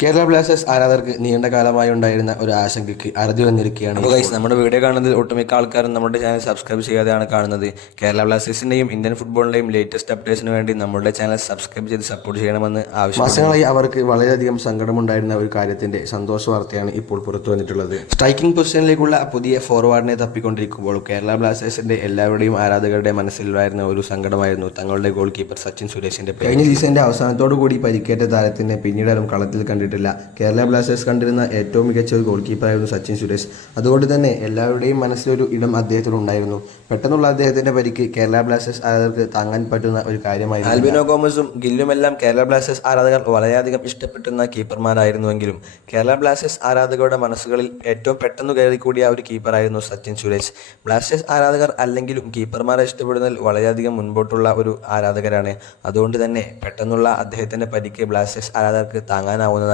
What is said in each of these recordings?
Kerala Blasters ആരാധകർക്ക് നീണ്ട കാലമായി ഉണ്ടായിരുന്ന ഒരു ആശങ്കയ്ക്ക് അറുതി വന്നിരിക്കുകയാണ് അപ്പോൾ ഗൈസ് നമ്മുടെ വീഡിയോ കാണുന്നത് ഒട്ടുമിക്ക ആൾക്കാരും നമ്മുടെ ചാനൽ സബ്സ്ക്രൈബ് ചെയ്യാതെയാണ് കാണുന്നത്. കേരള ബ്ലാസ്റ്റേഴ്സിന്റെയും ഇന്ത്യൻ ഫുട്ബോളിന്റെയും ലേറ്റസ്റ്റ് അപ്ഡേറ്റ്സിന് വേണ്ടി നമ്മുടെ ചാനൽ സബ്സ്ക്രൈബ് ചെയ്ത് സപ്പോർട്ട് ചെയ്യണമെന്ന് ആവശ്യം മാസങ്ങളായി അവർക്ക് വളരെയധികം സങ്കടമുണ്ടായിരുന്ന ഒരു കാര്യത്തിന്റെ സന്തോഷ വാർത്തയാണ് ഇപ്പോൾ പുറത്തു വന്നിട്ടുള്ളത്. സ്ട്രൈക്കിംഗ് പൊസിഷനിലേക്കുള്ള പുതിയ ഫോർവേഡിനെ തപ്പിക്കൊണ്ടിരിക്കുമ്പോൾ കേരള ബ്ലാസ്റ്റേഴ്സിന്റെ എല്ലാവരുടെയും ആരാധകരുടെ മനസ്സിലുണ്ടായിരുന്ന ഒരു സങ്കടമായിരുന്നു തങ്ങളുടെ ഗോൾ കീപ്പർ സച്ചിൻ സുരേഷിന്റെ. കഴിഞ്ഞ സീസണിന്റെ അവസാനത്തോടു കൂടി പരിക്കേറ്റ താരത്തിനെ പിന്നീട് കളത്തിൽ കണ്ടിട്ടില്ല. കേരള ബ്ലാസ്റ്റേഴ്സ് കണ്ടിരുന്ന ഏറ്റവും മികച്ച ഒരു ഗോൾ കീപ്പറായിരുന്നു സച്ചിൻ സുരേഷ്. അതുകൊണ്ട് തന്നെ എല്ലാവരുടെയും മനസ്സിലൊരു ഇടം അദ്ദേഹത്തിന് ഉണ്ടായിരുന്നു. പെട്ടെന്നുള്ള അദ്ദേഹത്തിന്റെ പരിക്ക് കേരള ബ്ലാസ്റ്റേഴ്സ് ആരാധകർക്ക് താങ്ങാൻ പറ്റുന്ന ഒരു കാര്യമായിരുന്നു. ആൽബിനോ ഗോമസും ഗില്ലുമെല്ലാം കേരള ബ്ലാസ്റ്റേഴ്സ് ആരാധകർ വളരെയധികം ഇഷ്ടപ്പെട്ടുന്ന കീപ്പർമാരായിരുന്നുവെങ്കിലും കേരള ബ്ലാസ്റ്റേഴ്സ് ആരാധകരുടെ മനസ്സുകളിൽ ഏറ്റവും പെട്ടെന്ന് കയറിക്കൂടിയ ഒരു കീപ്പറായിരുന്നു സച്ചിൻ സുരേഷ്. ബ്ലാസ്റ്റേഴ്സ് ആരാധകർ അല്ലെങ്കിലും കീപ്പർമാരെ ഇഷ്ടപ്പെടുന്നതിൽ വളരെയധികം മുൻപോട്ടുള്ള ഒരു ആരാധകരാണ്. അതുകൊണ്ട് തന്നെ പെട്ടെന്നുള്ള അദ്ദേഹത്തിന്റെ പരിക്ക് ബ്ലാസ്റ്റേഴ്സ് ആരാധകർക്ക്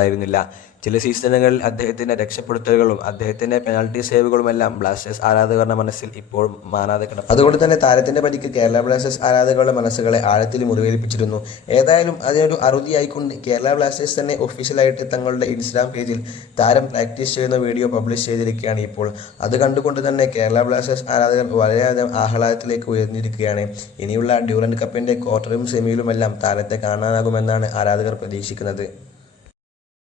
താങ്ങാനാവുന്നതായിരുന്നില്ല ചില സീസണുകളിൽ അദ്ദേഹത്തിന്റെ രക്ഷപ്പെടുത്തലുകളും അദ്ദേഹത്തിന്റെ പെനാൾട്ടി സേവുകളുമെല്ലാം ബ്ലാസ്റ്റേഴ്സ് ആരാധകരുടെ മനസ്സിൽ ഇപ്പോഴും മാറാതെ കിടക്കും അതുകൊണ്ട് തന്നെ താരത്തിന്റെ പരിക്ക് കേരള ബ്ലാസ്റ്റേഴ്സ് ആരാധകരുടെ മനസ്സുകളെ ആഴത്തിൽ മുറിവേൽപ്പിച്ചിരുന്നു. ഏതായാലും അതിനൊരു അറുതിയായിക്കൊണ്ട് കേരള ബ്ലാസ്റ്റേഴ്സ് തന്നെ ഒഫീഷ്യലായിട്ട് തങ്ങളുടെ ഇൻസ്റ്റാഗ്രാം പേജിൽ താരം പ്രാക്ടീസ് ചെയ്യുന്ന വീഡിയോ പബ്ലിഷ് ചെയ്തിരിക്കുകയാണ് ഇപ്പോൾ. അത് കണ്ടുകൊണ്ട് തന്നെ കേരള ബ്ലാസ്റ്റേഴ്സ് ആരാധകർ വളരെയധികം ആഹ്ലാദത്തിലേക്ക് ഉയർന്നിരിക്കുകയാണ്. ഇനിയുള്ള ഡ്യൂറൻഡ് കപ്പിന്റെ ക്വാർട്ടറും സെമിയിലുമെല്ലാം താരത്തെ കാണാനാകുമെന്നാണ് ആരാധകർ പ്രതീക്ഷിക്കുന്നത്.